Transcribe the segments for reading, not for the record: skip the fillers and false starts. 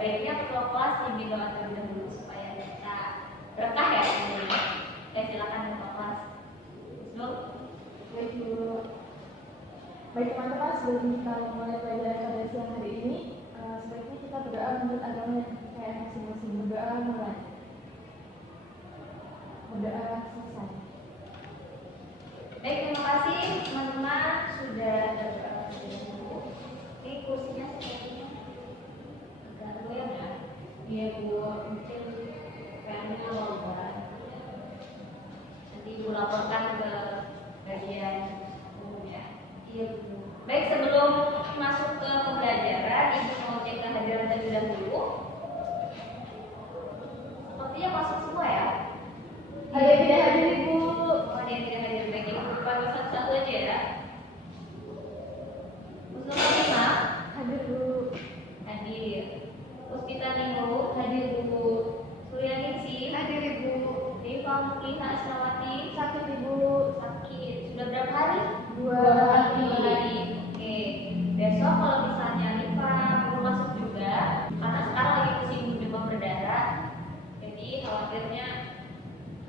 baiknya ketua kelas dibimbing doa terlebih dahulu supaya kita berkah ya ini. Ya silakan ketua kelas. Baik Bu. Baik teman-teman, sebelum kita mulai pelajaran pada siang hari ini, sebaiknya kita berdoa menurut agama yang kayak masing-masing. Berdoa mulai. Berdoa selesai. Baik, terima kasih teman-teman sudah berdoa terlebih dahulu. Ini kursinya sepertinya agak goyang ya. Iya Bu, mungkin kayaknya laporan. Nanti Ibu laporkan ke bagian umum ya. Iya Bu. Baik, sebelum masuk ke pembelajaran, Ibu mau cek kehadiran terlebih dahulu. Sepertinya masuk semua ya. Ada yang tidak hadir Ibu. Ada yang tidak hadir, baik Ibu panggil satu-satu aja ya. Muslimah Hadir Bu. hadir. Puspita Ningrum hadir Bu. Suryaningsih Hadir Ibu. Deva Mukliha Asnawati Sakit Ibu. sakit. Sudah berapa hari? 2 hari. 2 hari. Oke. Besok kalau misalnya Nifa perlu masuk juga, karena sekarang lagi musim demam berdarah, jadi khawatirnya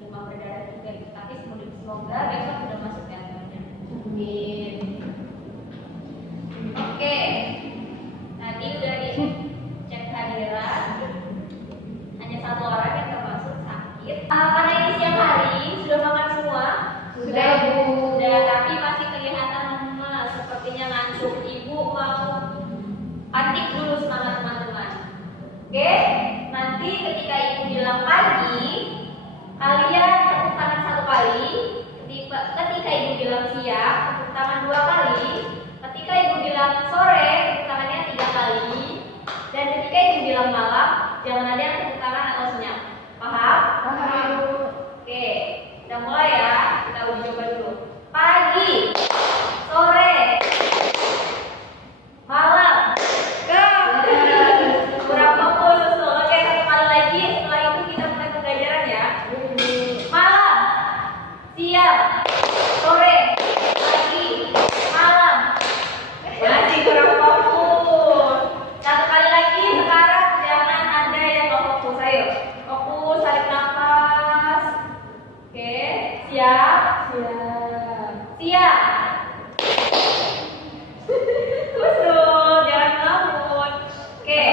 demam berdarah juga. Tapi semoga besok sudah masuk ya temannya. Amin. Oke. Tadi udah dicek kehadiran. Hanya satu orang yang termasuk sakit. Karena ini siang hari, sudah makan semua? Sudah, Bu. Sudah, tapi masih kelihatan lemas, sepertinya ngantuk. Ibu mau patik dulu semangat teman-teman. Oke? Nanti ketika Ibu bilang pagi, kalian tepuk tangan 1 kali. Ketika Ibu bilang siang, tepuk tangan 2 kali. Ketika Ibu bilang sore, tepuk tangannya 3 kali. Dan ketika Ibu bilang malam, jangan ada yang tepuk tangan atau senyap. Paham? Paham Bu. Oke, kita mulai ya. Kita uji coba dulu. Pagi, sore, malam. Go! Kurang fokus. Oke, 1 kali lagi. Setelah itu kita mulai pembelajaran ya. Malam, siang, sore, pagi, malam. Masih kurang fokus. 1 kali lagi. Sekarang jangan ada yang nggak fokus. Ayo, fokus, tarik nafas. Oke, siap. Siap. Kusut, jangan ngelamun. Oke,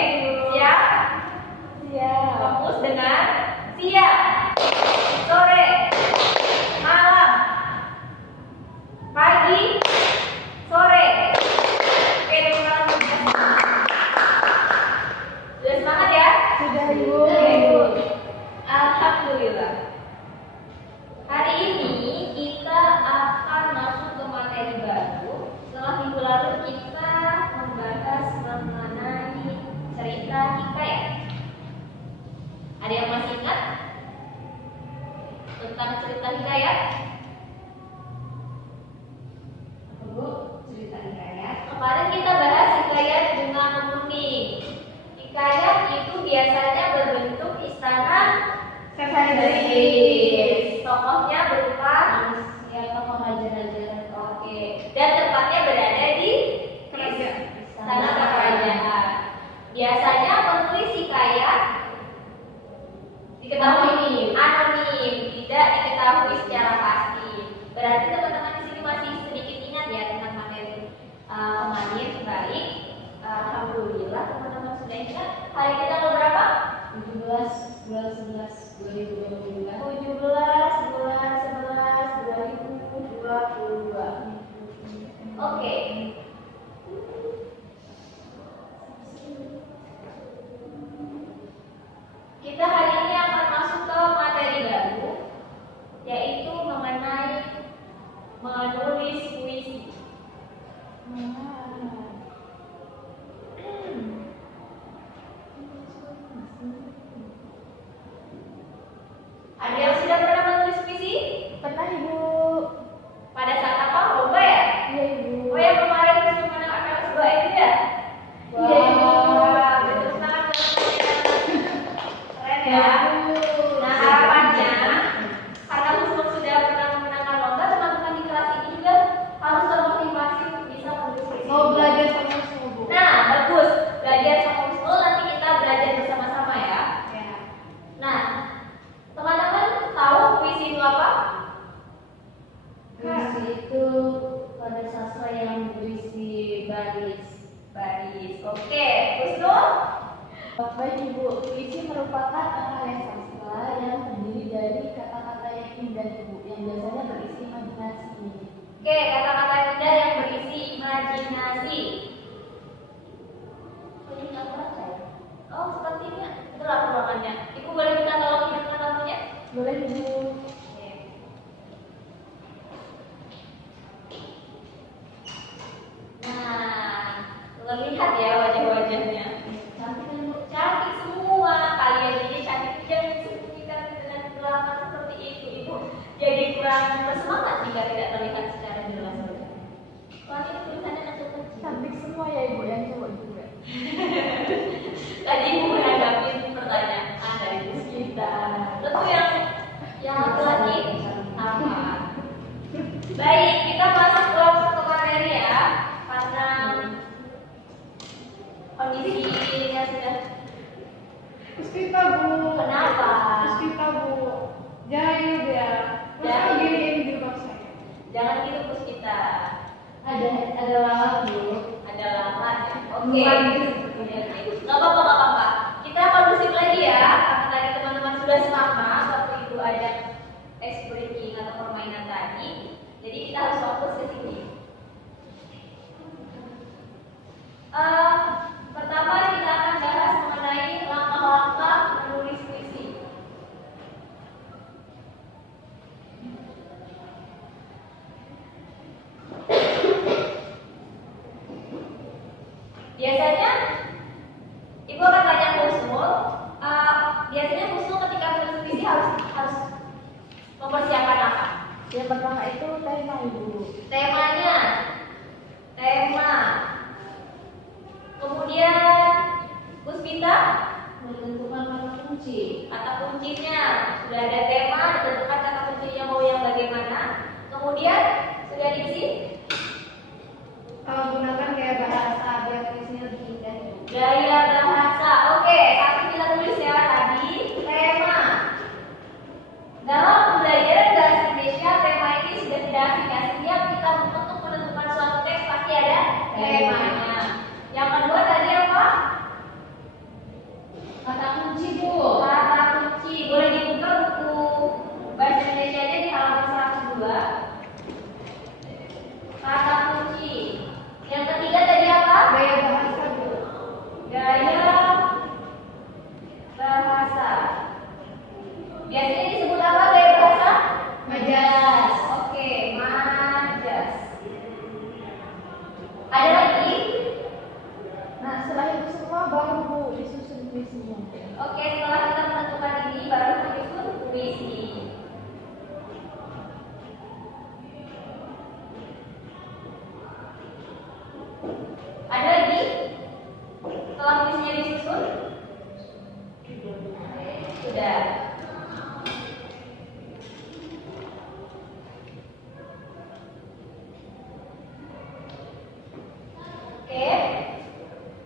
siap. Fokus dengan siap. Sore, malam, pagi, sore. Oke, tepuk tangan dulu. Sudah semangat ya? Sudah Ibu. Oke. Alhamdulillah. Hari ini kita akan masuk ke materi baru. Setelah minggu lalu kita membahas mengenai cerita hikayat. Ada yang masih ingat tentang cerita hikayat? Bu, cerita hikayat. Kemarin kita bahas hikayat bunga kemuning. Hikayat itu biasanya berbentuk istana servis. Tokohnya berupa ya tokoh raja-raja. Oke. Dan tempatnya berada di istana kerajaan. Biasanya penulis hikayat diketahui anonim, tidak diketahui secara pasti. Berarti teman-teman di sini masih sedikit ingat ya tentang materi kemarin. Baik. Alhamdulillah teman-teman sudah ingat. Hari kita tanggal berapa? 17 bulan 11 2022. 17 bulan 11 2022. Oke. Kita hari ini akan masuk ke materi baru, yaitu mengenai menulis puisi. Ada yang sudah pernah menulis puisi? Pernah Ibu. Pada saat apa? Lomba ya? Iya Ibu. Oh ya, kemarin cuma anak-anak sebuah itu ya? Iya Ibu. Wah, betul banget. Keren ya. Nah, harapannya karena Muslim sudah pernah memenangkan lomba, teman-teman di kelas ini juga harus termotivasi untuk bisa menulis puisi. Mau belajar sama semua Bu. Nah, bagus. Belajar sama Muslim, nanti kita belajar Baik Ibu, puisi merupakan karya sastra yang terdiri dari kata-kata yang indah Ibu, yang biasanya berisi imajinasi. Oke, kata-kata indah yang berisi imajinasi. Ini nggak baca ya? Oh, sepertinya itulah ruangannya. Ibu boleh minta tolong hidupkan lampunya? Boleh Ibu. Oke. Nah, terlihat ya wajah-wajahnya. Cantik kan, Bu? Cantik semua. Kalian ini cantik, jangan sembunyikan dengan belakang seperti itu. Ibu jadi kurang bersemangat jika tidak terlihat secara jelas. Soalnya itu tulisannya kecil-kecil. Cantik semua ya Ibu, yang cowok juga. Tadi Ibu menanggapi pertanyaan dari kita. Tentu yang laki-laki apa? Baik, kita masuk langsung ke materi ya. Karena kondisinya sudah. Puspita Bu. Kenapa? Puspita Bu. Jangan gitu ya. Masa Jangan. gini di rumah saya. Jangan gitu Puspita. Ada lalat Bu. Ada lalat ya. Oke. Bukan gitu. Gak apa-apa. Kita kondusif lagi ya. Karena tadi teman-teman sudah semangat waktu itu ada ice breaking atau permainan tadi. Jadi kita harus fokus ke sini. Pertama kita akan bahas mengenai langkah-langkah menulis puisi. Biasanya Ibu akan tanya Husnul. Biasanya Husnul ketika menulis puisi harus mempersiapkan apa? Yang pertama itu tema Ibu. Temanya, tema. Kemudian Puspita Menentukan kata kunci. kata kuncinya sudah ada tema, ditentukan kata kuncinya mau yang bagaimana. Kemudian sudah diisi Kalau gunakan gaya bahasa biar tulisnya lebih indah. gaya bahasa. Oke, tapi kita tulis ya tadi tema. Dalam pembelajaran bahasa Indonesia, tema ini sudah tidak asing ya. Setiap kita untuk menentukan suatu teks pasti ada temanya. Yang kedua tadi apa? Kata kunci Bu. Kata kunci. Boleh dibuka buku bahasa Indonesia-nya di halaman 102. Kata kunci. Yang ketiga tadi apa? Gaya bahasa Bu. Gaya bahasa. Biasanya disebut apa gaya bahasa? Majas. Oke, majas. Ada lagi? Nah setelah itu semua baru Bu disusun puisinya. Oke, setelah kita menentukan ini baru menyusun puisi. Ada lagi? Setelah puisinya disusun? Sudah. Oke.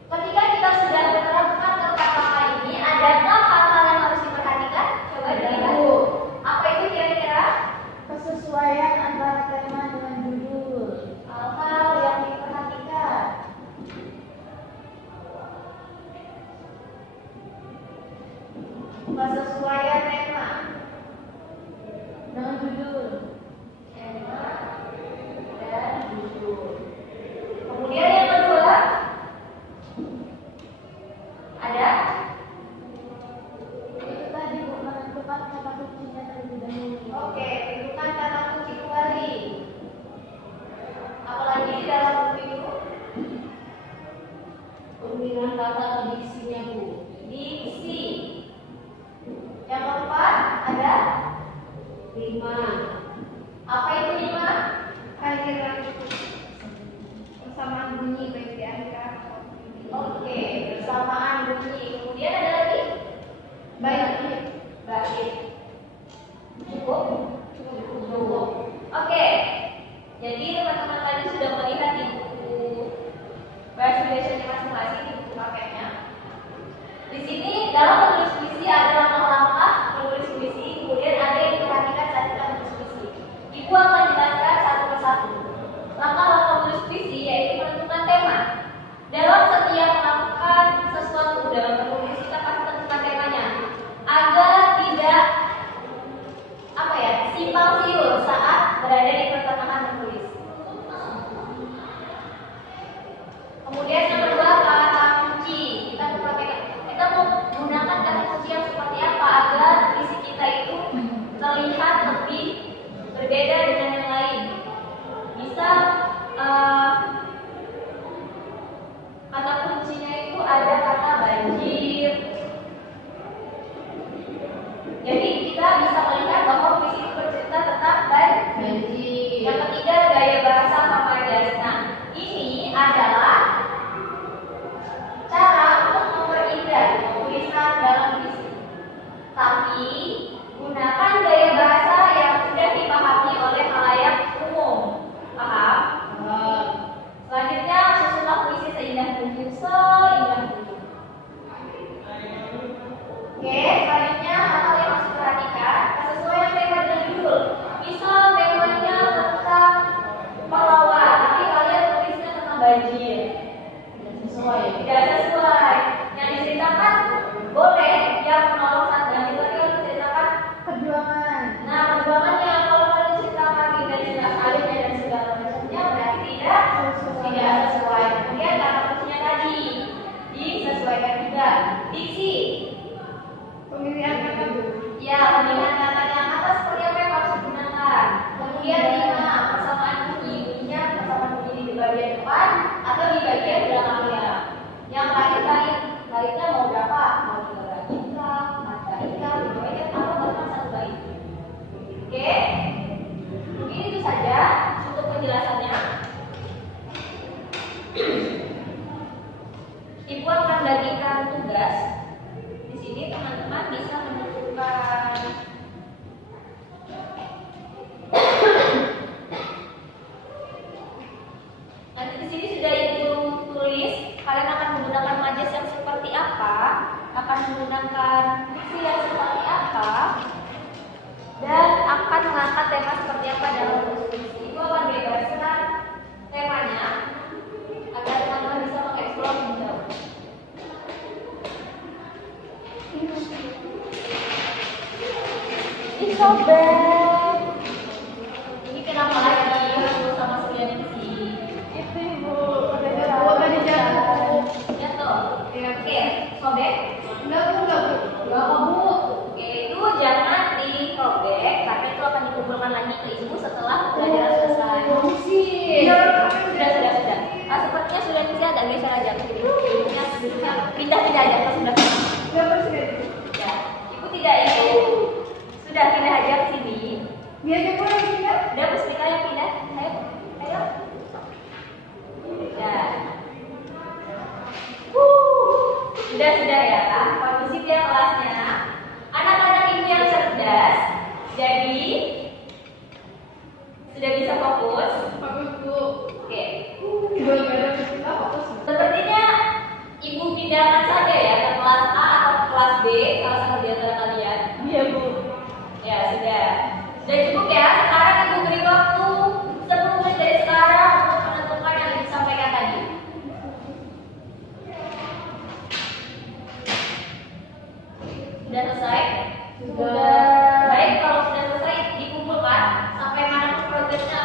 Ketika kita sudah menerapkan kata-kata ini, adakah hal-hal yang harus diperhatikan? Coba dilihat. Apa itu kira-kira? Kesesuaian antara tema dengan judul. Hal-hal yang diperhatikan. Kesesuaian tema Dengan judul. tema dan judul. Kemudian yang kedua ada Itu tadi Bu, menentukan kata kuncinya terlebih dahulu. oke, tentukan kata kunci kembali. Apalagi di dalam buku itu Pemilihan kata atau diksinya Bu. diksi. Yang keempat ada 5. apa itu 5? Aliran persamaan bunyi baik di akhir atau di Oke, bersamaan bunyi. Kemudian ada lagi baik. bait. Cukup? Cukup. Oke. Jadi teman-teman tadi sudah melihat di buku bahasa Indonesia masing-masing di buku paketnya. Di sini dalam menulis puisi ada langkah-langkah menulis puisi, kemudian ada yang diperhatikan saat kita menulis puisi. Ibu akan jelaskan satu persatu. Langkah-langkah menulis puisi yaitu menentukan tema. Dalam setiap melakukan sesuatu dalam menulis kita tulisan dalam puisi. Tapi gunakan gaya bahasa yang sudah dipahami oleh khalayak umum. Paham? Selanjutnya susunlah puisi seindah mungkin, seindah mungkin. Oke, selanjutnya hal-hal yang harus diperhatikan sesuai tema dan judul. Misal temanya tentang pahlawan, tapi kalian tulisnya tentang banjir. Tidak sesuai. Yang diceritakan boleh yang menolong saat banjir, tapi kalau diceritakan Perjuangan. nah perjuangannya kalau kalian diceritakan dari jelas alimnya dan segala macamnya berarti tidak sesuai. Kemudian kata kuncinya tadi disesuaikan juga. Diksi. Pemilihan kata. Ya, pemilihan kata yang atas seperti apa yang harus digunakan. Kemudian 5, persamaan bunyinya, persamaan bunyi di bagian depan atau di bagian belakangnya. Yang baiknya mau berapa? Mau 3 bait kah? 4 bait kah? 5 bait kah? Atau bahkan 1 bait. Oke? Mungkin itu saja untuk penjelasannya. Ibu akan bagikan tugas. Di sini teman-teman bisa menentukan nanti di sini sudah ibu tulis kalian akan menggunakan majas yang seperti apa, akan menggunakan diksi yang seperti apa, dan akan mengangkat tema seperti apa dalam puisi. Ibu akan bebaskan temanya agar teman-teman bisa mengeksplor lebih jauh. Disobek. Ini kenapa lagi sama Sulianti? Itu ibu. Tadi jatuh. Jatuh. Iya. Oke, sobek. Enggak bu. Gak apa bu. Oke, itu jangan disobek karena itu akan dikumpulkan lagi ke ibu setelah pelajaran selesai. Sudah. Ah, sepertinya Sulianti agak geser aja ke sini. Ibunya pindah aja ke sebelah sana. Enggak persen. Ya, ibu tidak ingin. Sudah pindah aja ke sini. Biar dia pulang sih kan? Udah Bu Smita yang pindah. Ayo. Ya. Sudah ya. Kondusif ya kelasnya. Anak-anak ibu yang cerdas. Jadi sudah bisa fokus. Bagus bu. Oke. Belum ada kita fokus. Sepertinya ibu pindahkan saja ya ke kelas A atau ke kelas B salah satu di antara kalian. Iya bu. Ya sudah cukup ya. Sekarang ibu beri waktu 10 menit dari sekarang untuk menentukan yang ibu sampaikan tadi. Sudah selesai? Sudah. Baik, kalau sudah selesai dikumpulkan sampai mana progresnya